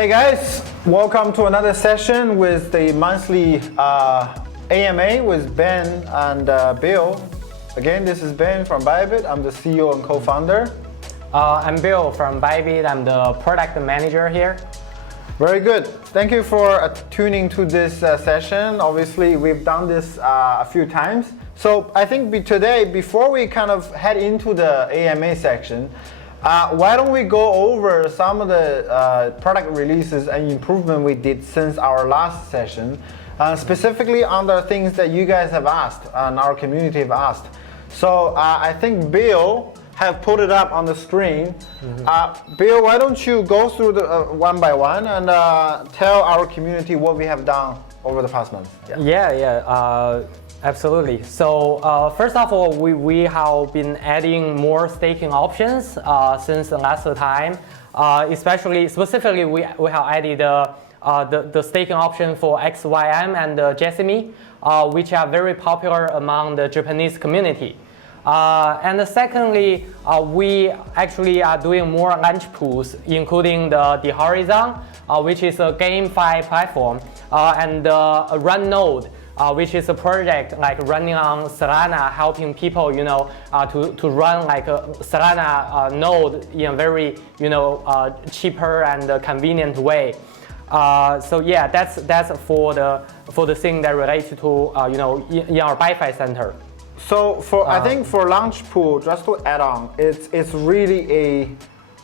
Hey guys, welcome to another session with the monthly AMA with Ben and Bill. Again, this is Ben from Bybit. I'm the CEO and co-founder. I'm Bill from Bybit. I'm the product manager here. Very good. Thank you for tuning to this session. Obviously, we've done this a few times. So I think today, before we kind of head into the AMA section, why don't we go over some of the product releases and improvement we did since our last session, specifically on the things that you guys have asked and our community have asked. So I think Bill have put it up on the screen. Bill, why don't you go through the one by one and tell our community what we have done over the past month? Absolutely. So first of all, we have been adding more staking options since the last time. Specifically, we have added the staking option for XYM and Jessamy, which are very popular among the Japanese community. And secondly, we actually are doing more Launchpools, including the Horizon, which is a GameFi platform, and a Run Node, which is a project like running on Solana, helping people, to run like a Solana node in a very, cheaper and convenient way. So yeah, that's for the thing that relates to, in our ByFi center. So I think for Launchpool, just to add on, it's really a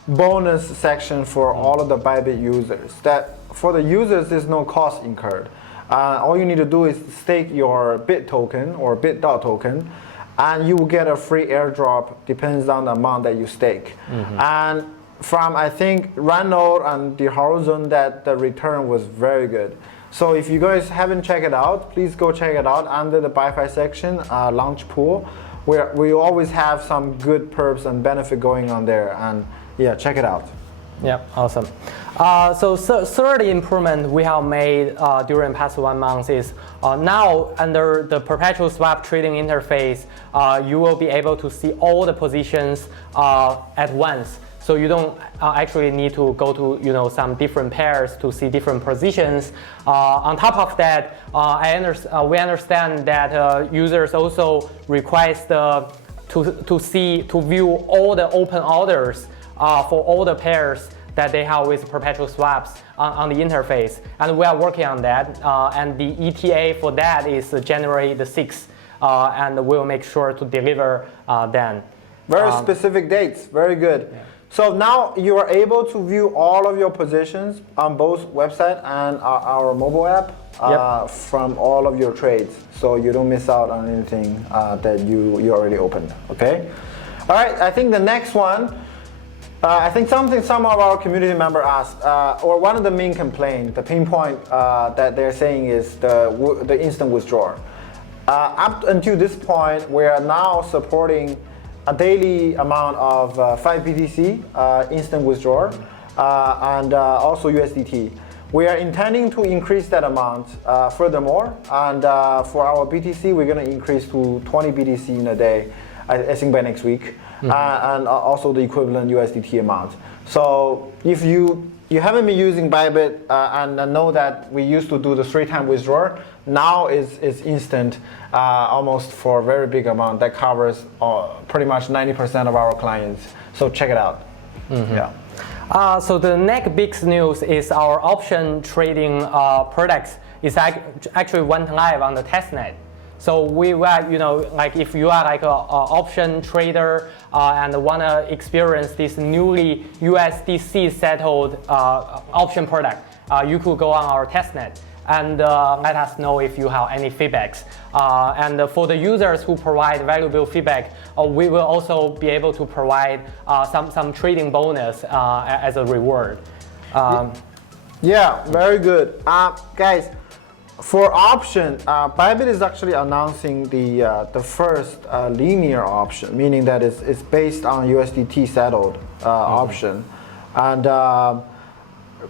bonus section for all of the Bybit users. That for the users, there's no cost incurred. All you need to do is stake your BIT token or BIT.dot token, and you will get a free airdrop, depends on the amount that you stake. And from, I think, Run Node and the Horizon, that the return was very good. So if you guys haven't checked it out, please go check it out under the ByFi section, Launchpool, where we always have some good perps and benefit going on there. And yeah, check it out. Yeah, awesome. So third improvement we have made during the past 1 month is now under the perpetual swap trading interface, you will be able to see all the positions at once. So you don't actually need to go to some different pairs to see different positions. On top of that, we understand that users also request to view all the open orders for all the pairs that they have with perpetual swaps on the interface, and we are working on that. And the ETA for that is January the 6th, and we'll make sure to deliver then. Very specific dates. Very good. Yeah. So now you are able to view all of your positions on both website and our mobile app from all of your trades, so you don't miss out on anything that you already opened. Okay. All right. I think the next one. I think something some of our community members asked, or one of the main complaints, the pain point that they're saying is the instant withdrawal. Up until this point, we are now supporting a daily amount of 5 BTC instant withdrawal and also USDT. We are intending to increase that amount furthermore, and for our BTC, we're going to increase to 20 BTC in a day, I think by next week. And also the equivalent USDT amount. So if you haven't been using Bybit and know that we used to do the 3-time withdrawal, now is instant, almost for a very big amount that covers pretty much 90% of our clients. So check it out. Yeah. So the next big news is our option trading products is actually went live on the testnet. So we were, like if you are like an option trader and want to experience this newly USDC settled option product, you could go on our testnet and let us know if you have any feedbacks. And for the users who provide valuable feedback, we will also be able to provide some trading bonus as a reward. Yeah, very good. Guys, for option, Bybit is actually announcing the first linear option, meaning that it's based on USDT settled option. And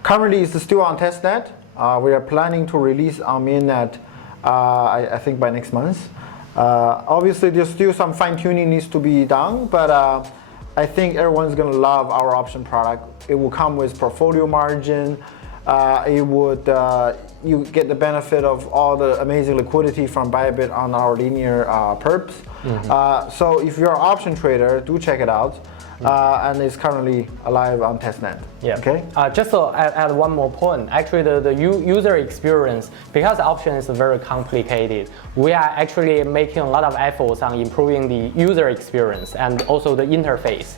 currently it's still on testnet. We are planning to release on mainnet, I think by next month. Obviously there's still some fine tuning needs to be done, but I think everyone's gonna love our option product. It will come with portfolio margin, it would you get the benefit of all the amazing liquidity from Bybit on our linear perps. So if you're an option trader, do check it out. And it's currently alive on testnet. Yeah. Okay. Just to add one more point, actually the user experience, because option is very complicated, we are actually making a lot of efforts on improving the user experience and also the interface.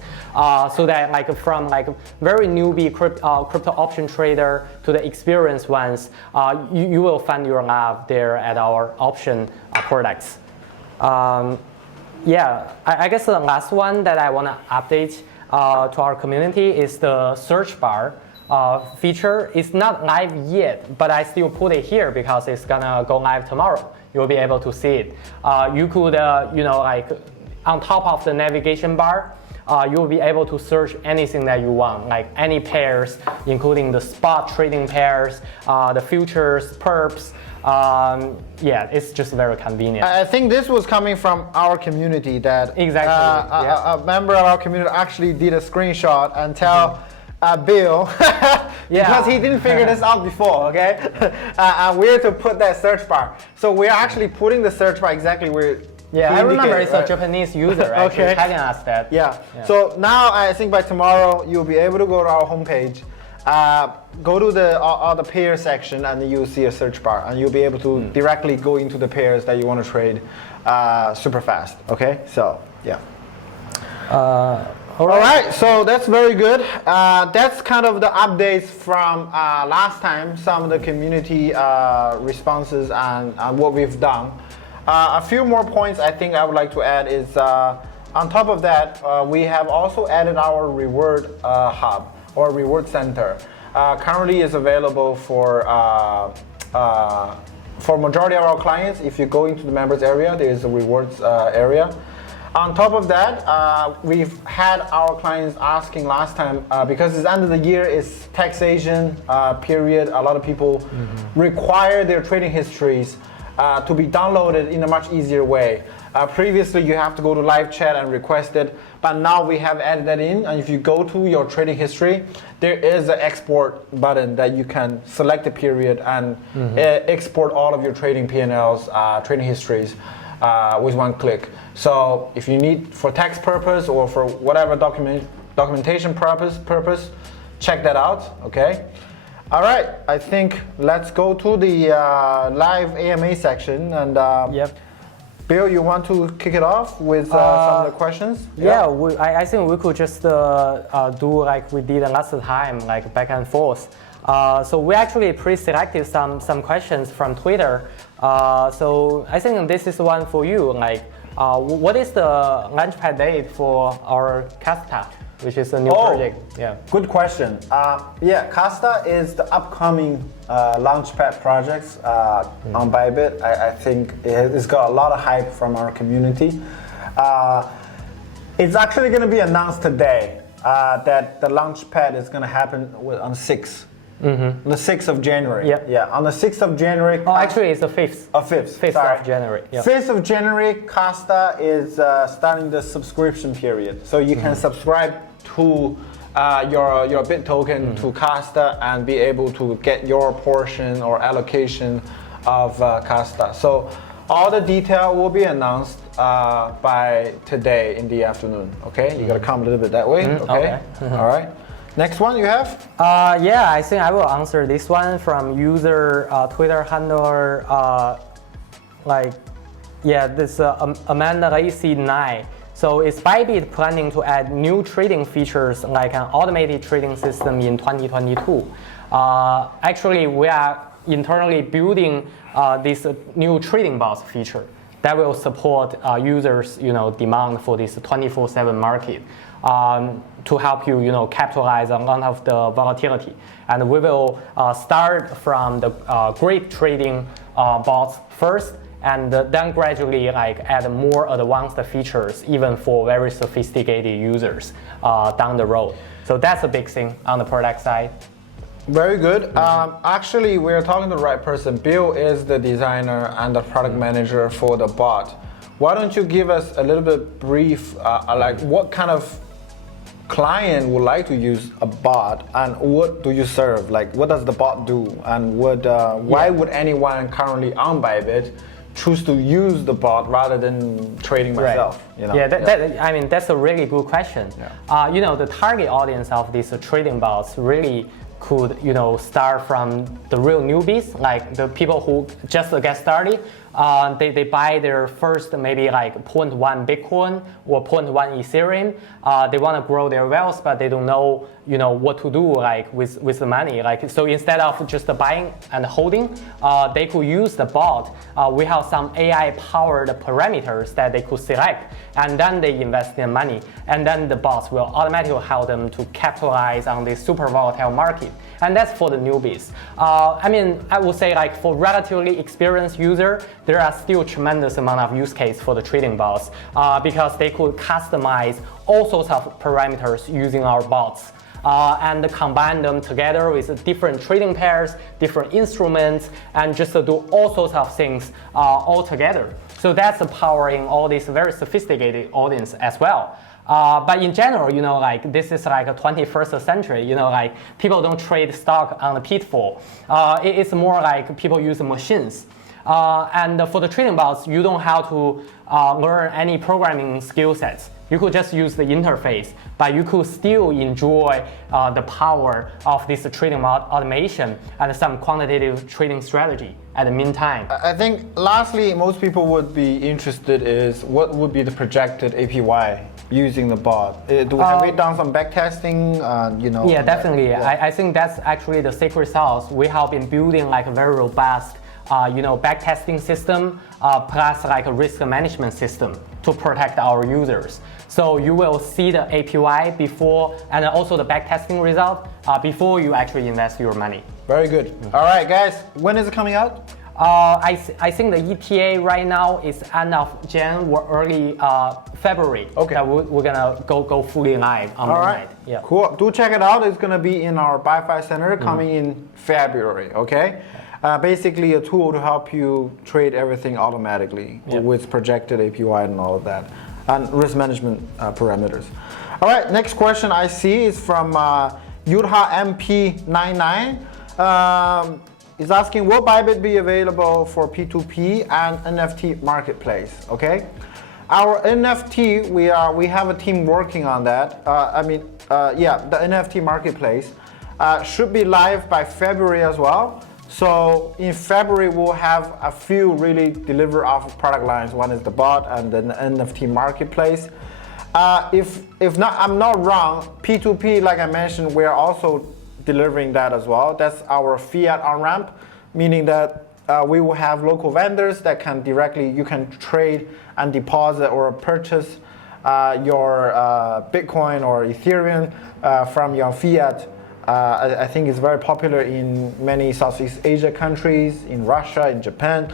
So that like from like very newbie crypto option trader to the experienced ones, you will find your love there at our option products. Yeah, I guess the last one that I want to update to our community is the search bar feature. It's not live yet, but I still put it here because it's gonna go live tomorrow. You'll be able to see it. You could, like on top of the navigation bar, you'll be able to search anything that you want, like any pairs, including the spot trading pairs, the futures, perps. Yeah, it's just very convenient. I think this was coming from our community that exactly. A member of our community actually did a screenshot and tell Bill because he didn't figure this out before. Okay, we're to put that search bar. So we're actually putting the search bar exactly where. Yeah, I remember it's a Japanese user actually telling us that. Yeah. So now I think by tomorrow you'll be able to go to our homepage, go to the pair section, and you'll see a search bar, and you'll be able to directly go into the pairs that you want to trade super fast. Okay. So yeah. All right. So that's very good. That's kind of the updates from last time. Some of the community responses and what we've done. A few more points I think I would like to add is on top of that, we have also added our reward hub or reward center. Currently is available for majority of our clients. If you go into the members area, there is a rewards area. On top of that, we've had our clients asking last time, because it's end of the year, it's taxation period, a lot of people require their trading histories to be downloaded in a much easier way. Previously, you have to go to live chat and request it, but now we have added that in. And if you go to your trading history, there is an export button that you can select a period and export all of your trading P&Ls, trading histories with one click. So if you need for tax purpose or for whatever documentation purpose, check that out. Okay. All right, I think let's go to the live AMA section, and Bill, you want to kick it off with some of the questions? Yeah, I think we could just do like we did last time, like back and forth. So we actually pre-selected some questions from Twitter. So I think this is one for you. Like, what is the launchpad date for our Kasta, which is a new project? Yeah. Good question. Kasta is the upcoming Launchpad projects on Bybit. I think it's got a lot of hype from our community. It's actually going to be announced today that the Launchpad is going to happen on 6th. On the 6th of January. Yeah, on the 6th of January. Oh, actually, it's the 5th. 5th of January. 5th of January, Kasta is starting the subscription period. So you can subscribe to your Bit token to Kasta and be able to get your portion or allocation of Kasta. So all the detail will be announced by today in the afternoon. Okay, you gotta come a little bit that way. Okay. All right. Next one you have? Yeah, I think I will answer this one from user Twitter handler this Amanda Lacy 9. So is Bybit planning to add new trading features like an automated trading system in 2022? Actually, we are internally building this new trading bots feature that will support users, demand for this 24/7 market to help you, capitalize on one of the volatility. And we will start from the great trading bots first, and then gradually add more advanced features, even for very sophisticated users down the road. So that's a big thing on the product side. Very good. Actually, we're talking to the right person. Bill is the designer and the product manager for the bot. Why don't you give us a little bit brief, like what kind of client would like to use a bot, and what do you serve? Like, what does the bot do, and why would anyone currently on Bybit choose to use the bot rather than trading myself? Right. You know? I mean, that's a really good question. Yeah. You know, the target audience of these trading bots really could, you know, start from the real newbies, like the people who just get started. They buy their first maybe like 0.1 Bitcoin or 0.1 Ethereum. They want to grow their wealth, but they don't know, you know, what to do like with the money. Like, so instead of just buying and holding, they could use the bot. We have some AI-powered parameters that they could select, and then they invest their money, and then the bots will automatically help them to capitalize on this super volatile market. And that's for the newbies. I mean, I would say like for relatively experienced user, there are still tremendous amount of use case for the trading bots because they could customize all sorts of parameters using our bots. And combine them together with different trading pairs, different instruments, and just to do all sorts of things all together. So that's powering all this very sophisticated audience as well. But in general, you know, like this is like a 21st century, you know, like people don't trade stock on the pitfall. It's more like people use machines. And for the trading bots, you don't have to learn any programming skill sets. You could just use the interface, but you could still enjoy the power of this trading automation and some quantitative trading strategy at the meantime. I think lastly, most people would be interested is what would be the projected APY using the bot? Have we done some backtesting? You know. Yeah, definitely. Yeah. I think that's actually the secret sauce. We have been building like a very robust you know, backtesting system plus like a risk management system to protect our users. So you will see the APY before and also the backtesting result before you actually invest your money. Very good. Mm-hmm. All right, guys, when is it coming out? I think the ETA right now is end of Jan or early February. Okay. That we're gonna go fully live on All midnight. right. Yeah. Cool. Do check it out. It's gonna be in our ByFi Center coming in February. Okay. Basically a tool to help you trade everything automatically with projected APY and all of that, and risk management parameters. All right, next question I see is from Yudha MP99. Is asking, will Bybit be available for P2P and NFT Marketplace? Okay, our NFT, we have a team working on that. The NFT Marketplace should be live by February as well. So in February, we'll have a few really deliver off product lines. One is the bot and then the NFT Marketplace. If not, I'm not wrong, P2P, like I mentioned, we're also delivering that as well. That's our fiat on-ramp, meaning that we will have local vendors that can directly, you can trade and deposit or purchase your Bitcoin or Ethereum from your fiat. I think it's very popular in many Southeast Asia countries, in Russia, in Japan.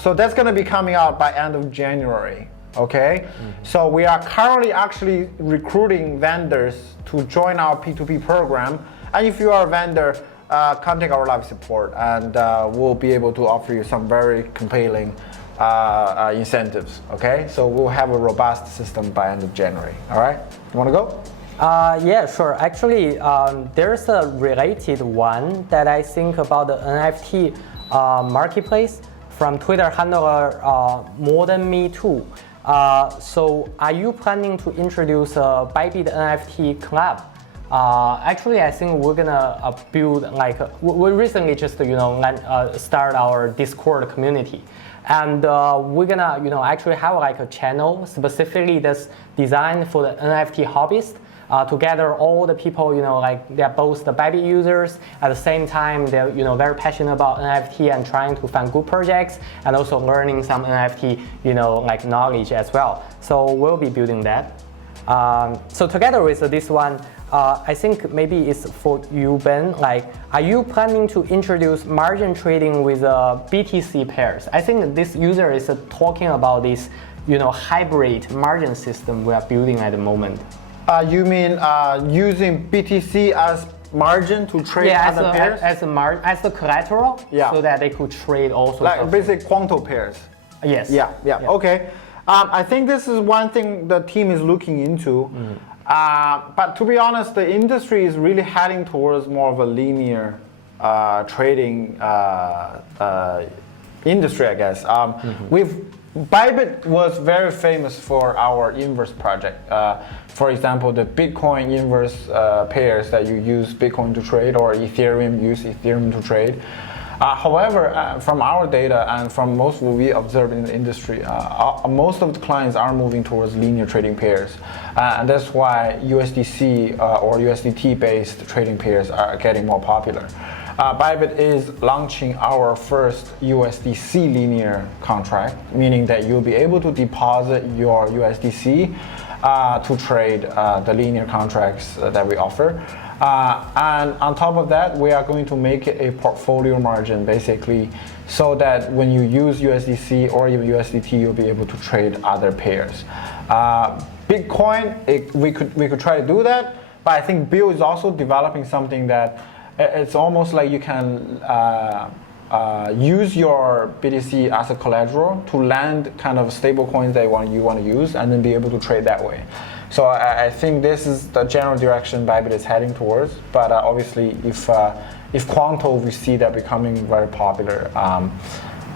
So that's going to be coming out by end of January. Okay, so we are currently actually recruiting vendors to join our P2P program. And if you are a vendor, contact our live support, and we'll be able to offer you some very compelling incentives. Okay, so we'll have a robust system by end of January. All right, you want to go? Yeah, sure. Actually, there's a related one that I think about the NFT marketplace from Twitter handler More Than Me Too. So are you planning to introduce a Bybit NFT Club? Actually, I think we're gonna build like we recently just start our Discord community, and we're gonna actually have like a channel specifically that's designed for the NFT hobbyists. To gather all the people, they're both the Bybit users, at the same time they're very passionate about NFT and trying to find good projects, and also learning some NFT knowledge as well. So we'll be building that. So together with this one, I think maybe it's for you, Ben. Are you planning to introduce margin trading with BTC pairs? I think this user is talking about this hybrid margin system we are building at the moment. You mean using BTC as margin to trade other pairs? As the collateral, so that they could trade also. Like basic Quanto pairs. Yes. Yeah. Okay. I think this is one thing the team is looking into. But to be honest, the industry is really heading towards more of a linear trading industry, I guess. Bybit was very famous for our inverse project. For example, the Bitcoin inverse pairs that you use Bitcoin to trade, or Ethereum use Ethereum to trade. However, from our data and from most what we observe in the industry, most of the clients are moving towards linear trading pairs. And that's why USDC or USDT-based trading pairs are getting more popular. Bybit is launching our first USDC linear contract, meaning that you'll be able to deposit your USDC to trade the linear contracts that we offer. And on top of that, we are going to make it a portfolio margin, basically, so that when you use USDC or even USDT, you'll be able to trade other pairs. Bitcoin, we could try to do that, but I think Bill is also developing something that it's almost like you can use your BTC as a collateral to land kind of stable coins that you want to use, and then be able to trade that way. So I think this is the general direction Bybit is heading towards. But obviously, if Quanto, we see that becoming very popular,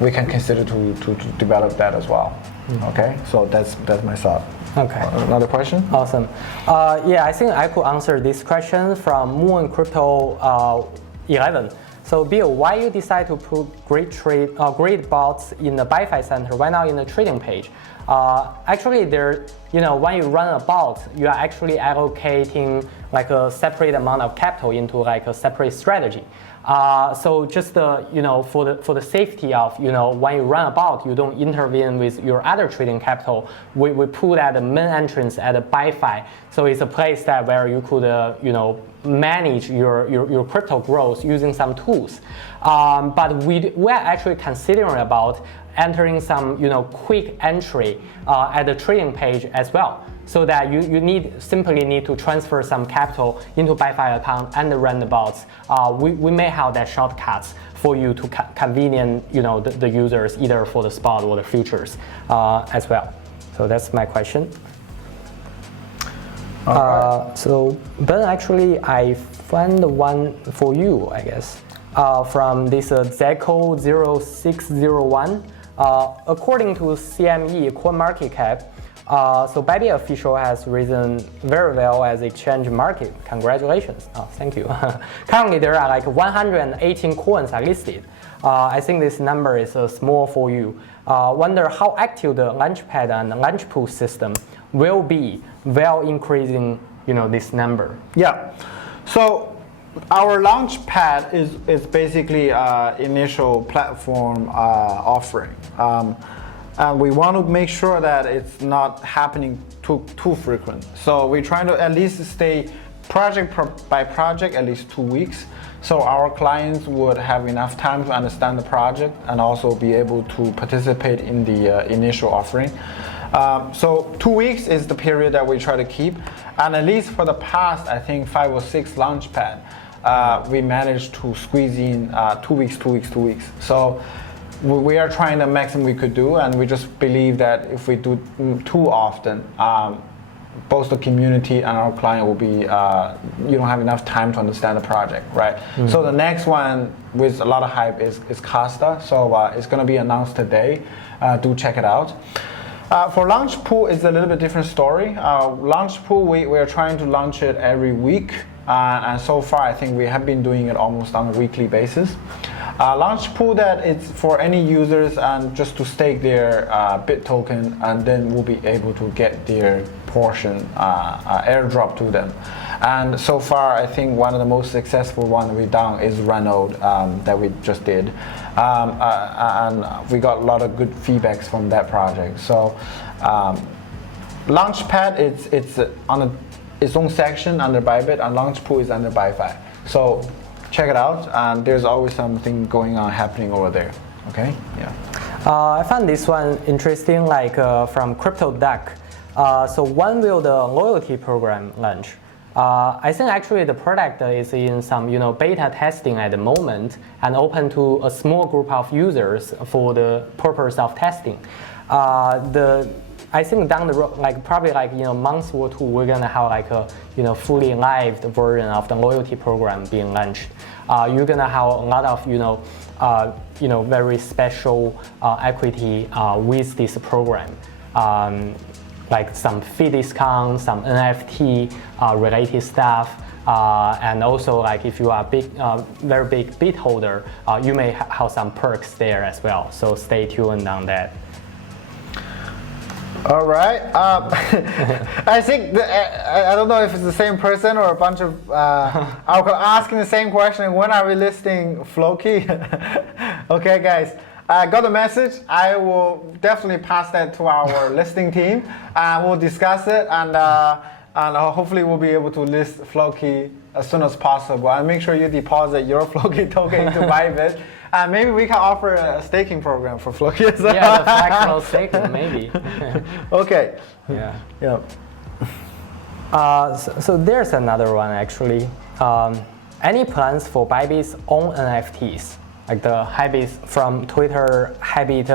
we can consider to develop that as well. Okay, so that's my thought. Okay. Another question? Awesome. Yeah, I think I could answer this question from Moon Crypto 11. So Bill, why you decide to put great bots in the ByFi center, why not in the trading page? Actually, when you run a bot, you are actually allocating like a separate amount of capital into like a separate strategy. So just for the safety of when you run a bot, you don't intervene with your other trading capital. We put at the main entrance at the ByFi, so it's a place that where you could manage your crypto growth using some tools. But we're actually considering about entering some quick entry at the trading page as well, so that you simply need to transfer some capital into ByFi account and run the bots. We may have that shortcuts for you to convenient the users, either for the spot or the futures as well. So that's my question. Right. So Ben, actually I found one for you, I guess, from this Zeco0601. According to CME CoinMarketCap, so Bybit official has risen very well as exchange market. Congratulations. Oh, thank you. Currently, there are like 118 coins are listed. I think this number is small for you. Wonder how active the Launchpad and Launchpool system will be while increasing this number. Yeah. So our Launchpad is basically initial platform offering. And we want to make sure that it's not happening too frequent. So we're trying to at least stay project by project at least 2 weeks, so our clients would have enough time to understand the project and also be able to participate in the initial offering. So 2 weeks is the period that we try to keep, and at least for the past, I think 5 or 6 Launchpad, we managed to squeeze in 2 weeks. So we are trying the maximum we could do, and we just believe that if we do too often, both the community and our client will be, you don't have enough time to understand the project, right? Mm-hmm. So the next one with a lot of hype is Kasta. So it's going to be announced today. Do check it out. For Launchpool, it's a little bit different story. Launchpool, we are trying to launch it every week. And so far, I think we have been doing it almost on a weekly basis. Launchpool, that it's for any users and just to stake their Bit token, and then we'll be able to get their portion airdrop to them. And so far, I think one of the most successful one we've done is Renault that we just did. And we got a lot of good feedbacks from that project. So Launchpad, it's on its own section under Bybit, and Launchpool is under ByFi. So check it out, and there's always something going on happening over there. Okay, yeah. I found this one interesting, like from Crypto Duck. So when will the loyalty program launch? I think actually the product is in some beta testing at the moment and open to a small group of users for the purpose of testing. I think down the road, like probably like months or two, we're gonna have like a fully live version of the loyalty program being launched. You're gonna have a lot of very special equity with this program. Like some fee discounts, some NFT related stuff, and also like if you are a very big bit holder, you may have some perks there as well. So stay tuned on that. All right. I think I don't know if it's the same person or a bunch of asking the same question. When are we listing FLOKI? Okay, guys. I got a message. I will definitely pass that to our listing team. We'll discuss it, and hopefully we'll be able to list FLOKI as soon as possible. And make sure you deposit your FLOKI token into Bybit. Maybe we can offer a staking program for FLOKI as well. Yeah, the fractional staking, maybe. Okay. Yeah. So there's another one actually. Any plans for Bybit's own NFTs? Like the habits from Twitter, habit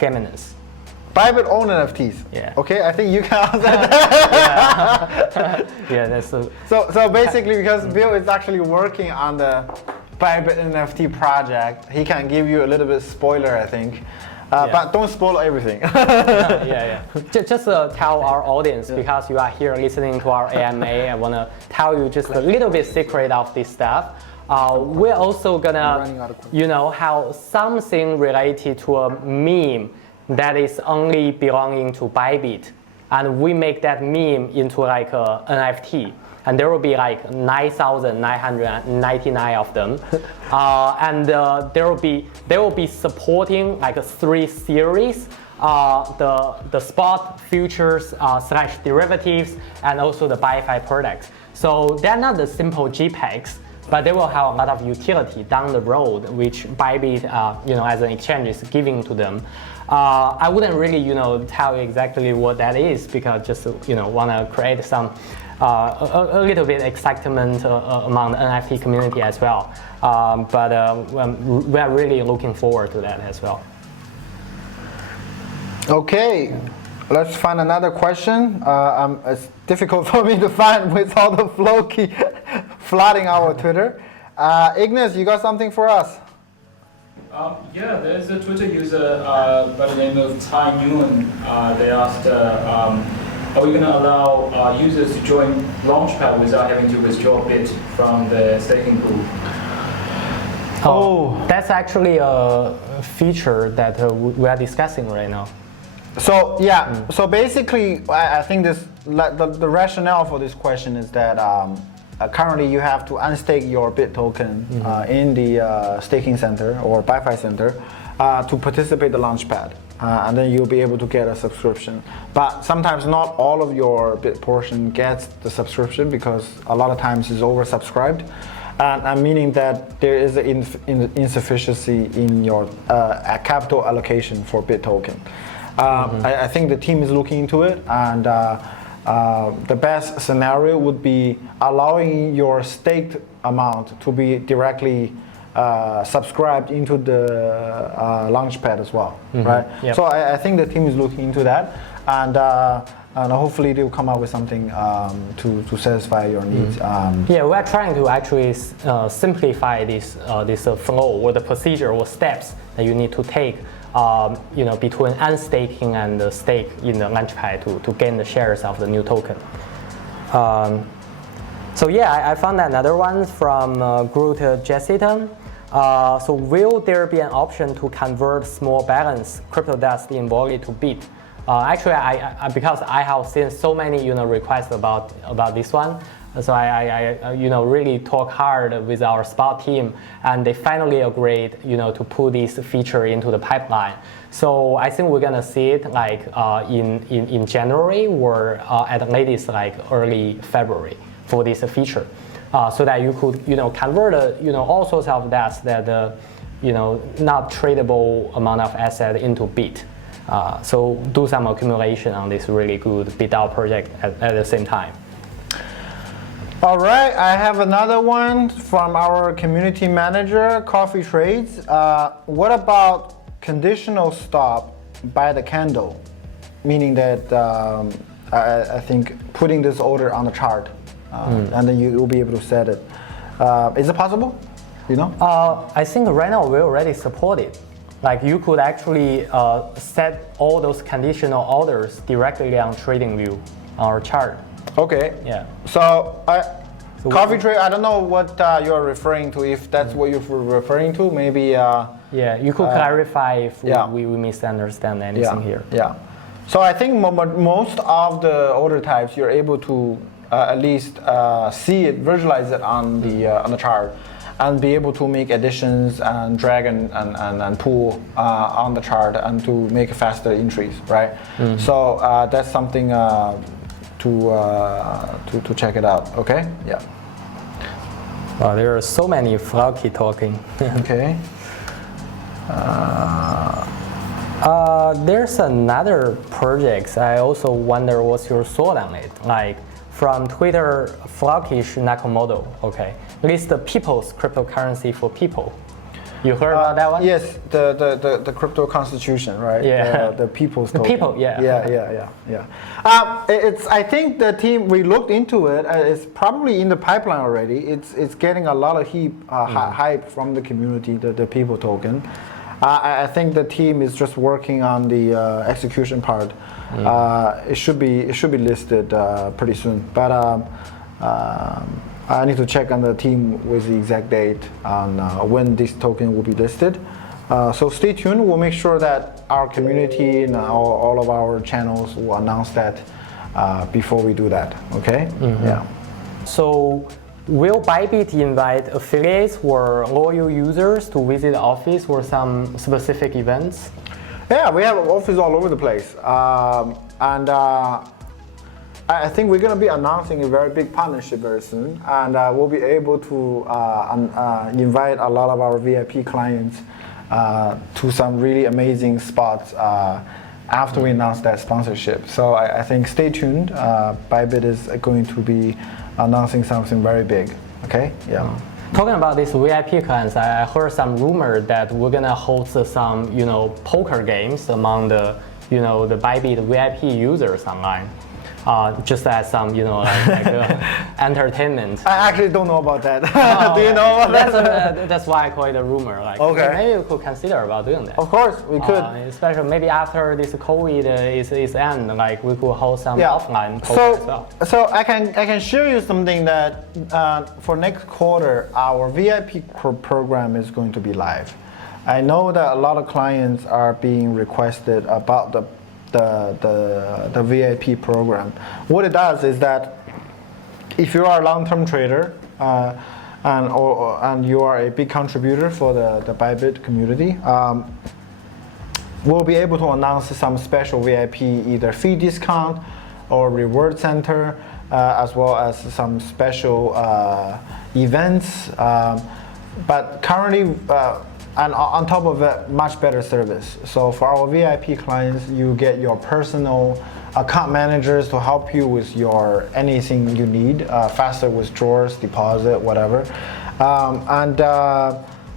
Gaminus. Bybit own NFTs. Yeah. Okay, I think you can answer that. Yeah, that's so basically because Bill is actually working on the Bybit NFT project, he can give you a little bit spoiler, I think. But don't spoil everything. Just tell our audience, because you are here listening to our AMA, I want to tell you just a little bit secret of this stuff. We're also gonna, have something related to a meme that is only belonging to Bybit, and we make that meme into like a NFT, and there will be like 9,999 of them, and they will be supporting like 3 series. The spot, futures, / derivatives, and also the ByFi products. So they're not the simple JPEGs, but they will have a lot of utility down the road, which Bybit, as an exchange is giving to them. I wouldn't really, tell you exactly what that is, because just, want to create some, a little bit excitement among the NFT community as well. But we are really looking forward to that as well. Okay, let's find another question. It's difficult for me to find with all the FLOKI flooding our Twitter. Ignis, you got something for us? Yeah, there's a Twitter user by the name of Tai Nguyen. They asked, are we going to allow users to join Launchpad without having to withdraw bit from the staking pool? Oh, that's actually a feature that we are discussing right now. So so basically, I think the rationale for this question is that currently you have to unstake your bit token in the staking center or ByFi center to participate in the Launchpad, and then you'll be able to get a subscription. But sometimes not all of your bit portion gets the subscription because a lot of times it's oversubscribed, and meaning that there is an insufficiency in your capital allocation for bit token. I think the team is looking into it, and the best scenario would be allowing your staked amount to be directly subscribed into the Launchpad as well, right? Yep. So I think the team is looking into that, and hopefully they'll come up with something to satisfy your needs. Yeah, we're trying to actually simplify this flow or the procedure or steps that you need to take. Between unstaking and the stake in the Launchpad to gain the shares of the new token. So yeah, I found another one from Groot Jessiton. So will there be an option to convert small balance crypto dust in wallet to bit? Actually, because I have seen so many requests about this one. So I really talk hard with our spot team, and they finally agreed, to put this feature into the pipeline. So I think we're gonna see it like in January or at the latest like early February for this feature, so that you could convert all sorts of dApps that not tradable amount of asset into bit. So do some accumulation on this really good BitDAO project at the same time. All right, I have another one from our community manager, Coffee Trades. What about conditional stop by the candle? meaning that I think putting this order on the chart, and then you will be able to set it. Is it possible? You know? I think right now we already support it. Like you could actually set all those conditional orders directly on TradingView on our chart. Okay. Yeah. So coffee trade, I don't know what you're referring to. If that's what you're referring to, maybe. Yeah, you could clarify if yeah. we misunderstand anything here. Yeah. So I think most of the order types you're able to at least see it, visualize it on the chart, and be able to make additions and drag and pull on the chart and to make faster entries, right? So that's something to check it out. Okay. Yeah. Wow, there are so many FLOKI talking. Okay. There's another project. I also wonder what's your thought on it. Like from Twitter, FLOKI Nakamoto. Okay, list the people's cryptocurrency for people. You heard about that one? Yes, the crypto constitution, right? Yeah. The people's token. People, yeah. Yeah. I think the team, we looked into it. It's probably in the pipeline already. It's getting a lot of hype from the community, the people token. I think the team is just working on the execution part. It should be listed pretty soon. But I need to check on the team with the exact date on when this token will be listed. So stay tuned. We'll make sure that our community and all of our channels will announce that before we do that. Okay? Yeah. So will Bybit invite affiliates or loyal users to visit the office for some specific events? Yeah, we have an office all over the place. I think we're going to be announcing a very big partnership very soon, and we'll be able to invite a lot of our VIP clients to some really amazing spots after we announce that sponsorship. So I think stay tuned. Bybit is going to be announcing something very big. Okay? Yeah. Talking about these VIP clients, I heard some rumor that we're gonna host some, poker games among the, the Bybit VIP users online. Just as some, entertainment. I actually don't know about that. Do you know about that? That's why I call it a rumor. Like, okay. Maybe we could consider about doing that. Of course, we could. Especially maybe after this COVID is end, like we could hold some offline poker as well. So I can share you something that for next quarter, our VIP program is going to be live. I know that a lot of clients are being requested about the VIP program. What it does is that if you are a long-term trader and you are a big contributor for the Bybit community, we'll be able to announce some special VIP either fee discount or reward center, as well as some special events. But currently, and on top of it, much better service. So for our VIP clients, you get your personal account managers to help you with your anything you need, faster withdrawals, deposit, whatever.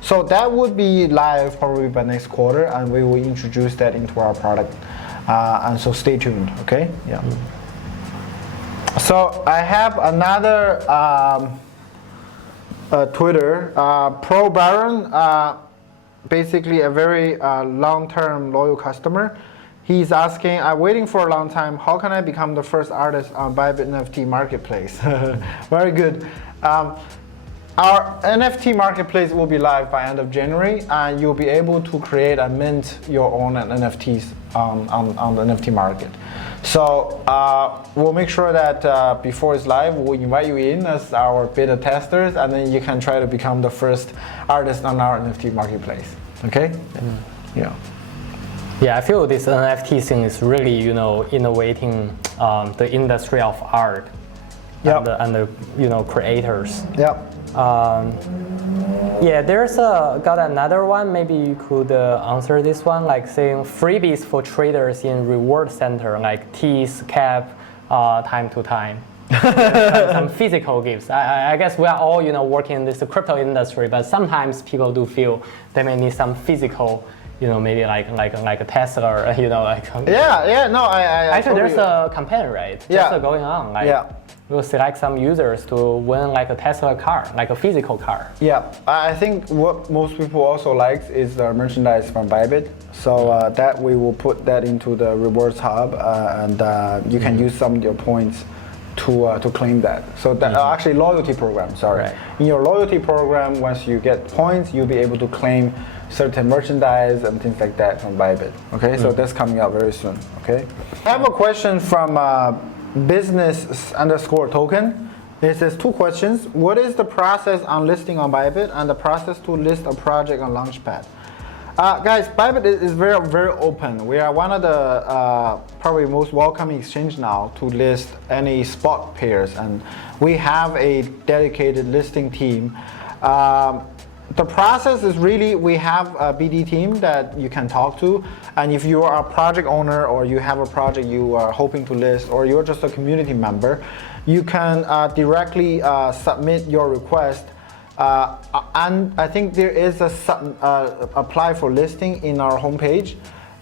So that would be live probably by next quarter, and we will introduce that into our product. And so stay tuned, okay? Yeah. So I have another Twitter, Pro Baron, basically a very long-term loyal customer. He's asking, I'm waiting for a long time, how can I become the first artist on Bybit NFT Marketplace? Very good. Our NFT Marketplace will be live by end of January, and you'll be able to create and mint your own NFTs on the NFT market. So we'll make sure that before it's live, we'll invite you in as our beta testers, and then you can try to become the first artist on our NFT marketplace. Okay? Yeah. Yeah, I feel this NFT thing is really, innovating the industry of art and the creators. Yep. Yeah, there's got another one. Maybe you could answer this one, like saying freebies for traders in reward center, like teas, cap, time to time. Some physical gifts. I guess we are all, working in this crypto industry, but sometimes people do feel they may need some physical maybe like a Tesla, No, I actually totally, there's a campaign, right? Yeah. Just going on. Yeah. We'll select some users to win like a Tesla car, like a physical car. Yeah, I think what most people also like is the merchandise from Bybit. So that we will put that into the rewards hub, and you can use some of your points to claim that. So that actually loyalty program. Sorry, Right. In your loyalty program, once you get points, you'll be able to claim certain merchandise and things like that from Bybit. Okay, so that's coming out very soon. Okay, I have a question from business_token. It says 2 questions. What is the process on listing on Bybit and the process to list a project on Launchpad? Guys, Bybit is very, very open. We are one of the probably most welcoming exchange now to list any spot pairs, and we have a dedicated listing team. The process is really, we have a BD team that you can talk to, and if you are a project owner or you have a project you are hoping to list, or you're just a community member, you can directly submit your request. And I think there is a apply for listing in our homepage.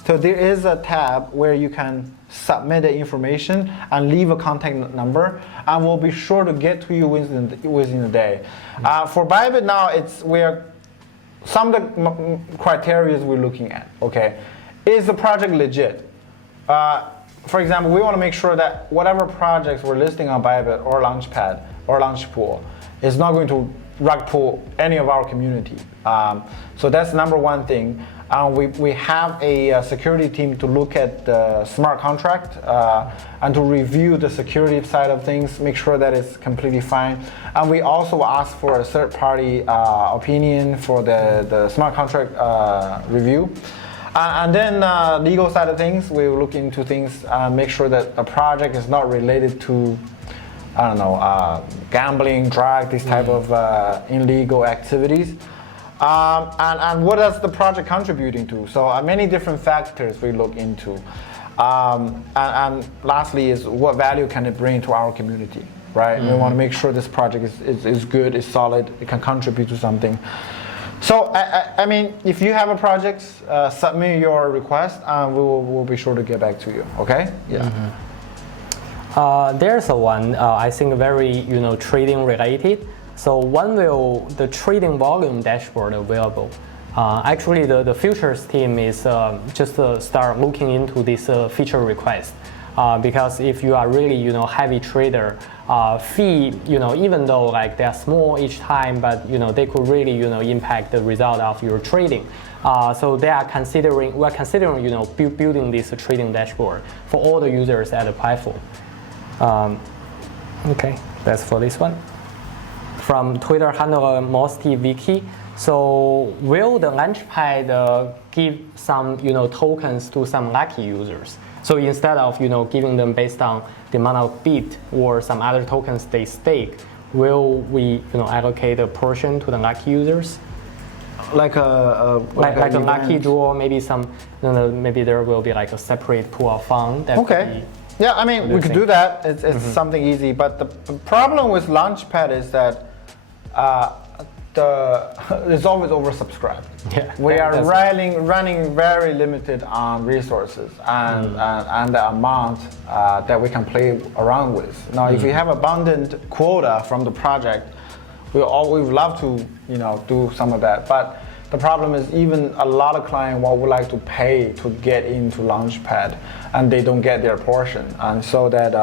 So there is a tab where you can submit the information and leave a contact number, and we'll be sure to get to you within the day. For Bybit now, some of the criteria we're looking at. Okay, is the project legit? For example, we want to make sure that whatever projects we're listing on Bybit or Launchpad or Launchpool is not going to rug pull any of our community. So that's number one thing. We have a security team to look at the smart contract and to review the security side of things, make sure that it's completely fine. And we also ask for a third-party opinion for the smart contract review. And then legal side of things, we will look into things, make sure that a project is not related to, I don't know, gambling, drug, this type of illegal activities. And what is the project contributing to? So many different factors we look into. And lastly is what value can it bring to our community, right? We want to make sure this project is good, is solid, it can contribute to something. So I mean, if you have a project, submit your request and we'll be sure to get back to you, okay? Yeah. There's a one, I think very, trading related. So when will the trading volume dashboard available? Actually, the futures team is just start looking into this feature request. Because if you are really, heavy trader, fee, even though like they are small each time, but they could really, impact the result of your trading. So we're considering, building this trading dashboard for all the users at the platform. Okay, that's for this one. From Twitter handler Mosty Vicky. So will the Launchpad give some tokens to some lucky users? So instead of giving them based on the amount of bit or some other tokens they stake, will we allocate a portion to the lucky users? Like a lucky draw, maybe some maybe there will be like a separate pool of fund. Okay. Yeah, I mean we could do that. It's something easy, but the problem with Launchpad is that it's always oversubscribed. Yeah, we are running very limited on resources and the amount that we can play around with. Now, if we have abundant quota from the project, we would love to do some of that. But the problem is even a lot of clients would like to pay to get into Launchpad, and they don't get their portion. And so that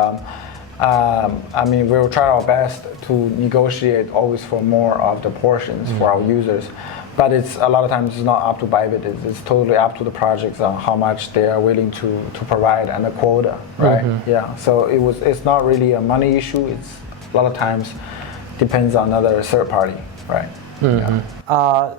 I mean, we'll try our best to negotiate always for more of the portions for our users, but it's a lot of times it's not up to Bybit. It's totally up to the projects on how much they are willing to provide and the quota, right? Yeah. So it's not really a money issue. It's a lot of times depends on another third party, right? Yeah.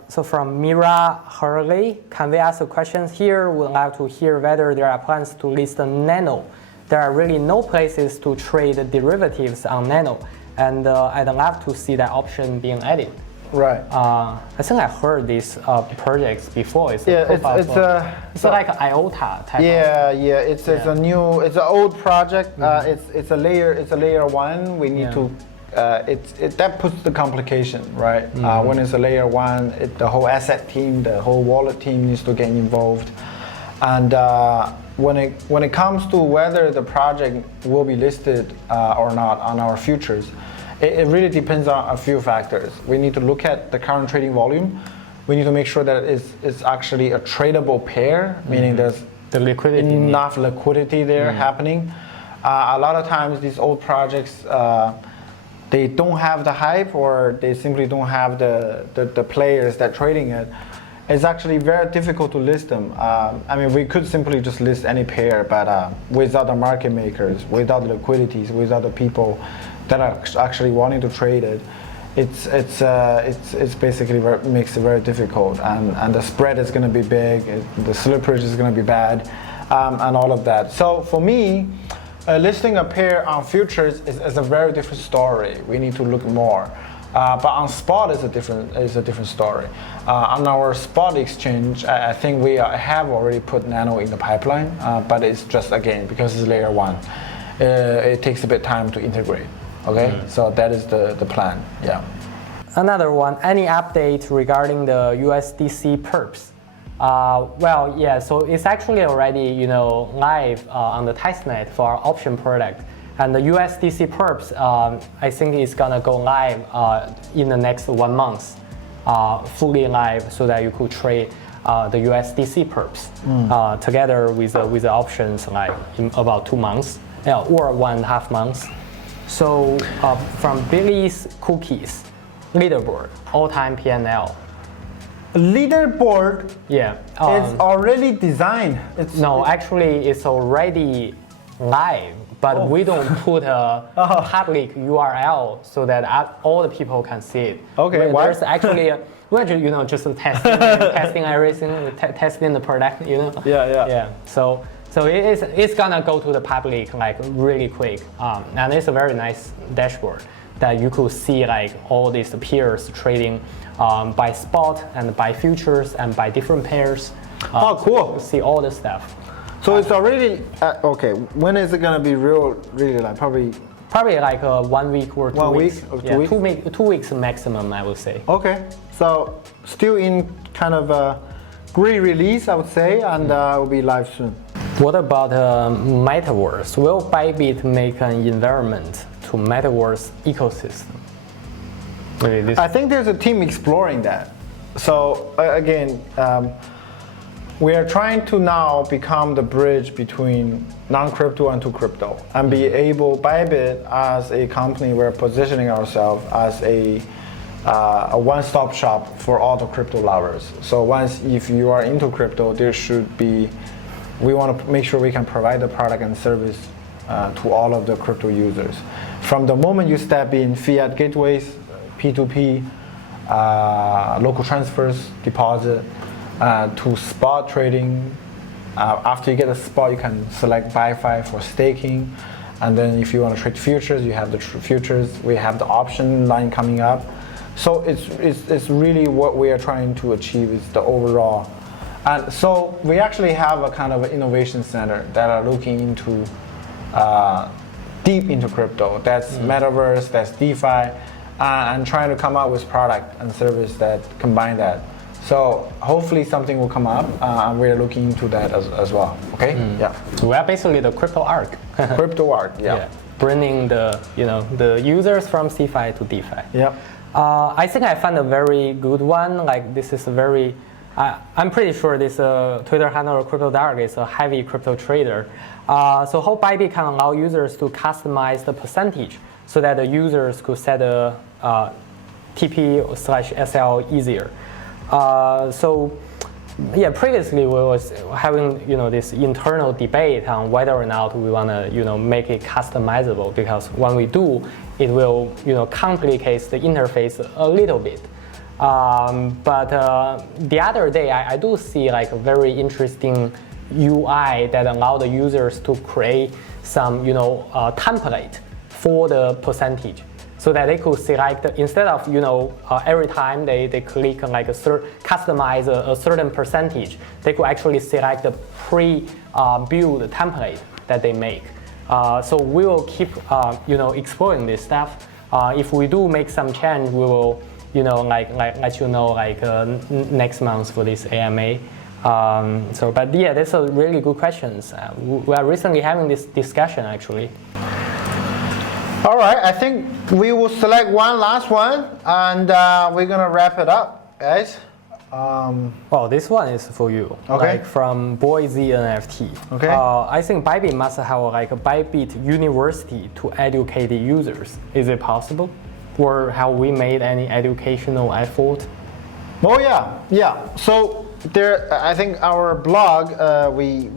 So from Mira Hurley, can we ask a question here? We'd like to hear whether there are plans to list a NANO. There are really no places to trade derivatives on NANO, and I'd love to see that option being added. Right. I think I heard these projects before. It's like an IOTA type. It's an old project. It's a layer one. We need to that puts the complication, right? When it's a layer one, the whole asset team, the whole wallet team needs to get involved. And when it comes to whether the project will be listed or not on our futures, it really depends on a few factors. We need to look at the current trading volume. We need to make sure that it's actually a tradable pair, meaning there's the liquidity enough liquidity there happening. A lot of times these old projects, they don't have the hype, or they simply don't have the players that trading it. It's actually very difficult to list them. I mean, we could simply just list any pair, but without the market makers, without the liquidities, without the people that are actually wanting to trade it, it's basically makes it very difficult, and the spread is going to be big, the slippage is going to be bad, and all of that. So for me, listing a pair on futures is a very different story. We need to look more. But on spot is a different story. On our spot exchange, I think we have already put NANO in the pipeline, but it's just, again, because it's layer one, it takes a bit time to integrate. Okay, so that is the plan. Yeah. Another one. Any update regarding the USDC perps? Well, yeah. So it's actually already live on the testnet for our option product. And the USDC perps, I think is gonna go live in the next 1 month, fully live, so that you could trade the USDC perps together with the options, like in about 2 months, or 1.5 months. So from Billy's Cookies, Leaderboard, all-time PNL. Leaderboard. Yeah. It's already designed. Actually, it's already live. But we don't put a public URL so that all the people can see it. Okay, why? There's actually we're just testing everything, testing the product. Yeah. So it's gonna go to the public like really quick, and it's a very nice dashboard that you could see like all these peers trading by spot and by futures and by different pairs. Cool. See all the stuff. So it's already okay. When is it gonna be really like probably like 1 week or 2 1 week weeks. or 2 weeks? 2 weeks maximum, I would say. Okay, so still in kind of a pre-release, I would say, and will be live soon. What about Metaverse? Will Bybit make an environment to Metaverse ecosystem? Really, I think there's a team exploring that. So again. We are trying to now become the bridge between non-crypto and to crypto, and be able, Bybit as a company, we're positioning ourselves as a one-stop shop for all the crypto lovers. So if you are into crypto, we want to make sure we can provide the product and service to all of the crypto users. From the moment you step in, fiat gateways, P2P, local transfers, deposit, to spot trading. After you get a spot, you can select ByFi for staking, and then if you want to trade futures, you have the futures. We have the option line coming up. So it's really what we are trying to achieve is the overall. And so we actually have a kind of an innovation center that are looking into deep into crypto. That's Metaverse, that's DeFi, and trying to come up with product and service that combine that. So hopefully something will come up, and we're looking into that as well. Okay. Yeah. We are basically the crypto arc. Crypto arc. Yeah. Bringing the users from CeFi to DeFi. Yeah. I think I found a very good one. Like this is a very. I'm pretty sure this Twitter handle Crypto Dark is a heavy crypto trader. So how Bybit can allow users to customize the percentage so that the users could set a TP/SL easier. Previously we was having this internal debate on whether or not we want to make it customizable, because when we do, it will complicate the interface a little bit. But the other day I do see like a very interesting UI that allow the users to create some template for the percentage, so that they could select, instead of every time they click like customize a certain percentage, they could actually select the pre-build template that they make. So we will keep exploring this stuff. If we do make some change, we will, let you know next month for this AMA. But yeah, that's a really good question. We are recently having this discussion actually. All right, I think we will select one last one, and we're gonna wrap it up, guys. Well, this one is for you. Okay. Like from Boise NFT. Okay. I think Bybit must have like a Bybit University to educate the users. Is it possible? Or have we made any educational effort? Oh yeah. So there, I think our blog, we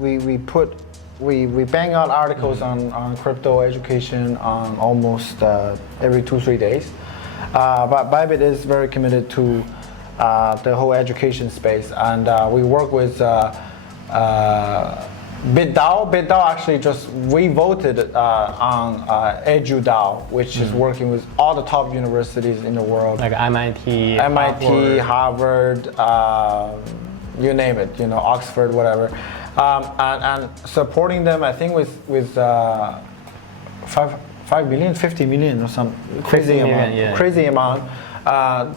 bang out articles on crypto education on almost every 2-3 days. But Bybit is very committed to the whole education space, and we work with BitDAO. BitDAO actually we voted on EduDAO, which is working with all the top universities in the world, like MIT, Harvard, you name it, Oxford, whatever, and supporting them, I think with 5 million, 50 million or some crazy amount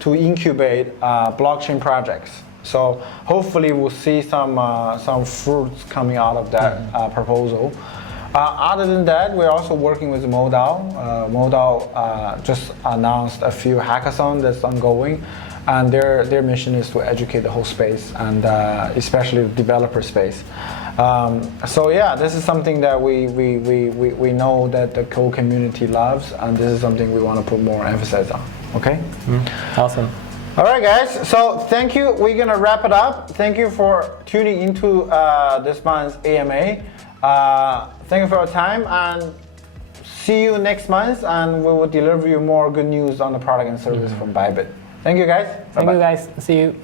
to incubate blockchain projects. So hopefully we'll see some fruits coming out of that proposal. Other than that, we're also working with MoDAO. MoDAO just announced a few hackathons that's ongoing, and their mission is to educate the whole space, and especially the developer space. So yeah, this is something that we know that the whole community loves, and this is something we want to put more emphasis on. Okay? Awesome. All right, guys. So thank you. We're gonna wrap it up. Thank you for tuning into this month's AMA. Thank you for your time, and see you next month. And we will deliver you more good news on the product and service from Bybit. Thank you, guys. Thank you, guys. See you.